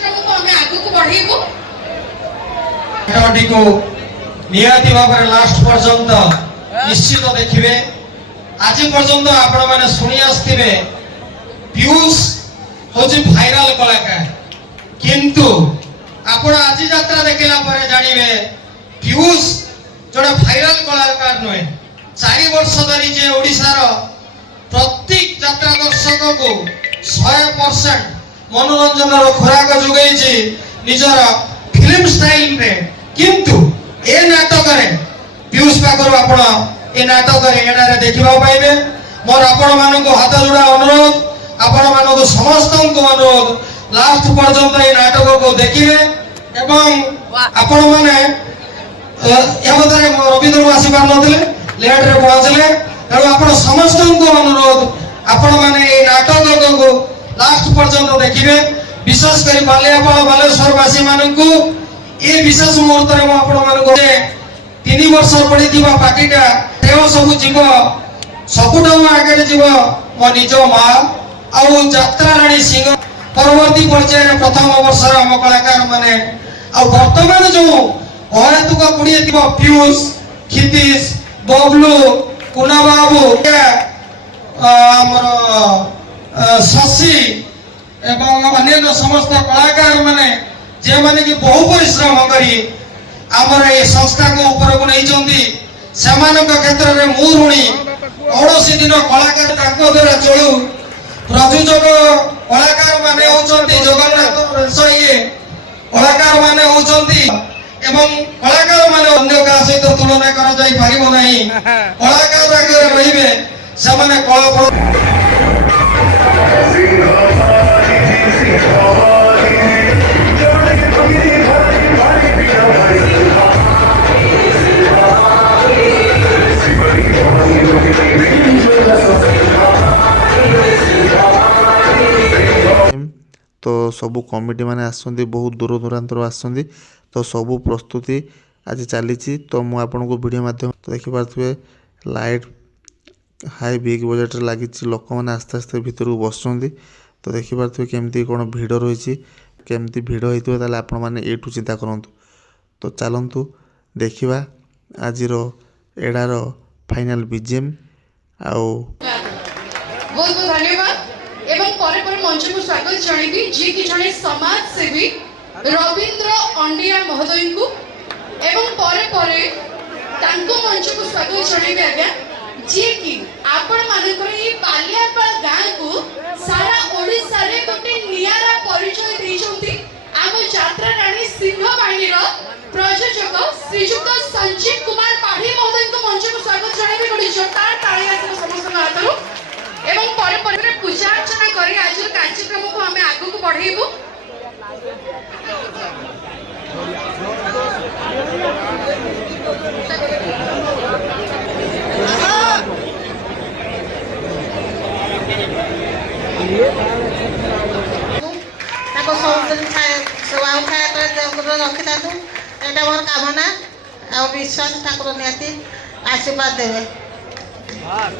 कार्यक्रम को हमें आगु को बढ़ेबो नाटक को निहाती भाव लास्ट पर्यंत निश्चित देखिए। आज पर्यंत आपण माने सुनी आस्थिबे पीयूष होची भाइराल कलाकार, किंतु आपण आज यात्रा देखला परे जानिबे पीयूष जोड़ा भाइराल कलाकार नुहे। 4 वर्ष धरी जे ओडिसा रो प्रत्येक यात्रा दर्शक को 100% मनोरंजन रो खुराक जोगैछि निजर फिल्म स्टाइल रे, किंतु ए नाटक रे पीयूष पाकर आपण ए नाटक रे एडारे देखिबा पाइबे। मोर आपण मानको हाथ जोड़ा अनुरोध, आपण मानको समस्त को अनुरोध लास्ट पर्यंत ए नाटक को देखिबे एवं आपण माने याबदरे रविंद्र आसी पार नथिले लेट रे पहुंचले, तेणु आपण समस्त को अनुरोध आपण माने ए नाटक को लास्ट पर्यंत देखिबे। विशेष करी बालेपाल बालेश्वर वासी मानकू ए विशेष मुहूर्त रे आपण मानकू 3 वर्ष पड़ीथिबा पार्टीटा देव सब जीव सबुठू आगे जीव मो निज माँ आउ यात्रा राणी सिंह परवर्ती पर्याय प्रथम वर्ष आम कलाकार माने आ वर्तमान जो अहेतुक 20 थी पीयूष क्षितिश बबलू कुना बाबू आमर शशि एवं अन्य समस्त कलाकार माने जे माने कि बहु परिश्रम करी आमर ए संस्था को ऊपर को नहीं चंदी सेमानक क्षेत्र रे मु ऋणी। 19 दिन कलाकार ताको द्वारा चलू प्रयोजक कलाकार माने होचंती जगन्नाथ रसोई कलाकार माने होचंती एवं कलाकार माने अन्य का सहित तुलना करा जाई पारिबो नाही। कलाकार आगे रहिबे सेमाने कला तो सबू कमिटी माने आसंदी बहुत दूर दूरांतर आसंदी तो सबू प्रस्तुति आज चली। तो मुझे आपन को वीडियो माध्यम तो देखि पारथुए लाइट हाई बिग बजेट लगी लोक मैंने आस्ते आस्ते भितर को बसुँच। तो देखि पारथुए केमती कौन भिड़ रही केमती भिड़ होइथो ताले आपण माने एठू चिंता करंतु। तो चलंतु देखिबा आजिर एडार फाइनल बीजीएम आउ बहुत बहुत धन्यवाद एवं परे परे मंच को स्वागत जणेबी जे कि जणे समाज सेवी रविंद्र अंडिया महोदय को एवं परे परे तांको मंच को स्वागत जणेबी आज्ञा जे कि आपण मानकर ई बालियापाल गां को सारा ओडिसा रे गोटे नियारा परिचय दैछंती आम यात्रा रानी सिंह बाहिनी रो प्रयोजक श्रीजुक्त संजीव कुमार पाढ़ी महोदय को मंच को स्वागत जणेबी गोटे जोरदार ताली आसी समस्त हाथरो एवं परे परे पूजा अर्चना करी आज कार्यक्रम को हमें आगु को बढ़ेबू। रखी था एटा मोर कामना आ विश्वास ठाकुर नियति आशीर्वाद देवे। आज